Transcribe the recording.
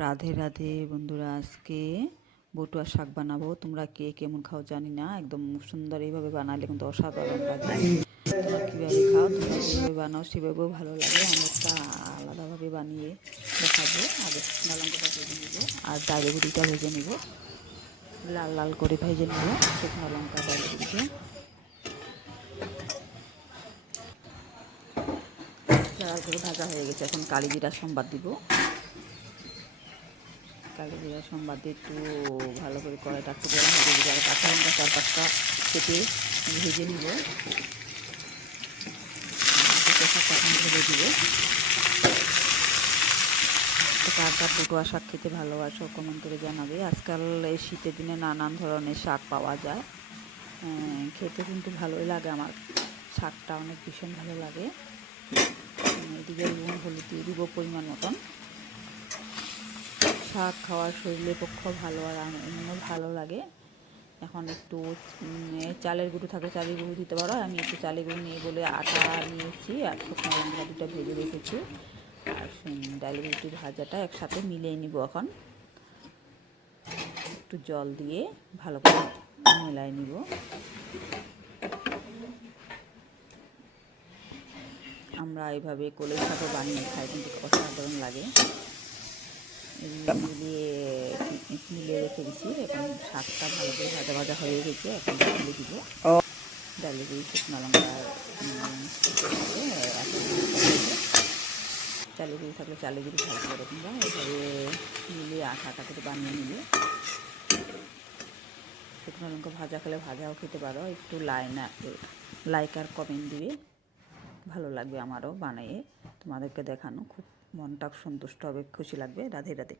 রাধে রাধে বন্ধুরা, আজকে বটুয়া শাক বানাবো। তোমরা কে কেমন খাও জানি না, একদম সুন্দর এইভাবে বানালে কিন্তু অসাধারণ লাগে। তোমরা কীভাবে খাও, তোমরা বানাও সেভাবেও ভালো লাগে। আমি একটা আলাদাভাবে বানিয়ে দেখাবো। আগে লঙ্কাটা ভেজে নিব আর ডালে গুঁড়িটা ভেজে নিব। লাল লাল করে ভেজে নিব শুকনো লঙ্কা গুঁড়িটা। করে ভাজা হয়ে গেছে। এখন কালি জিরা সম্বাদ দিব। কালি জিরা সম্বাদ দিয়ে একটু ভালো করে কড়াইটা একটু গরম হয়ে যাবে কাঁচা লঙ্কা চার পাঁচটা কেটে ভেজে নিব। ভেজে দিব কার কার শাক খেতে ভালোবাসো কমেন্ট করে জানাবে। আজকাল এই শীতের দিনে নানান ধরনের শাক পাওয়া যায়। খেতে কিন্তু ভালোই লাগে আমার। শাকটা অনেক ভীষণ ভালো লাগে। এদিকে লবণ হলুদ দিয়ে দিব পরিমাণ মতন। শাক খাওয়ার শরীরের পক্ষ ভালো আর এমনও ভালো লাগে। এখন একটু চালের গুঁড়ো থাকলে চালের গুঁড়ো দিতে পারো। আমি একটু চালের গুঁড়ো নিয়ে বলে আটা নিয়েছি আর শুকনো লঙ্কা দুটো ভেজে রেখেছি। আর ডালের রুটি ভাজাটা একসাথে মিলিয়ে নিব এখন। একটু জল দিয়ে ভালো করে মেলাই নিব। আমরা এইভাবে কোলের সাথে বানিয়ে খাই, কিন্তু অসাধারণ লাগে। মিলিয়ে মিলিয়ে রেখে দিচ্ছি এখন শাকটা ভালো করে ভাজা ভাজা হয়ে গেছে এখন ঢেলে দিব। ডালে দিয়ে শুকনো লঙ্কা চালে দিয়ে থাকলে চালে দিয়ে ভালো করে তোমরা এইভাবে মিলিয়ে আঠা আটা করে বানিয়ে নিবে শুকনো লঙ্কা ভাজা খেলে ভাজাও খেতে পারো একটু লাইনা লাইক আর কমেন্ট দিবে। ভালো লাগবে আমারও বানিয়ে। তোমাদেরকে দেখানো খুব মনটা সন্তুষ্ট হবে খুশি লাগবে। রাধে রাধে।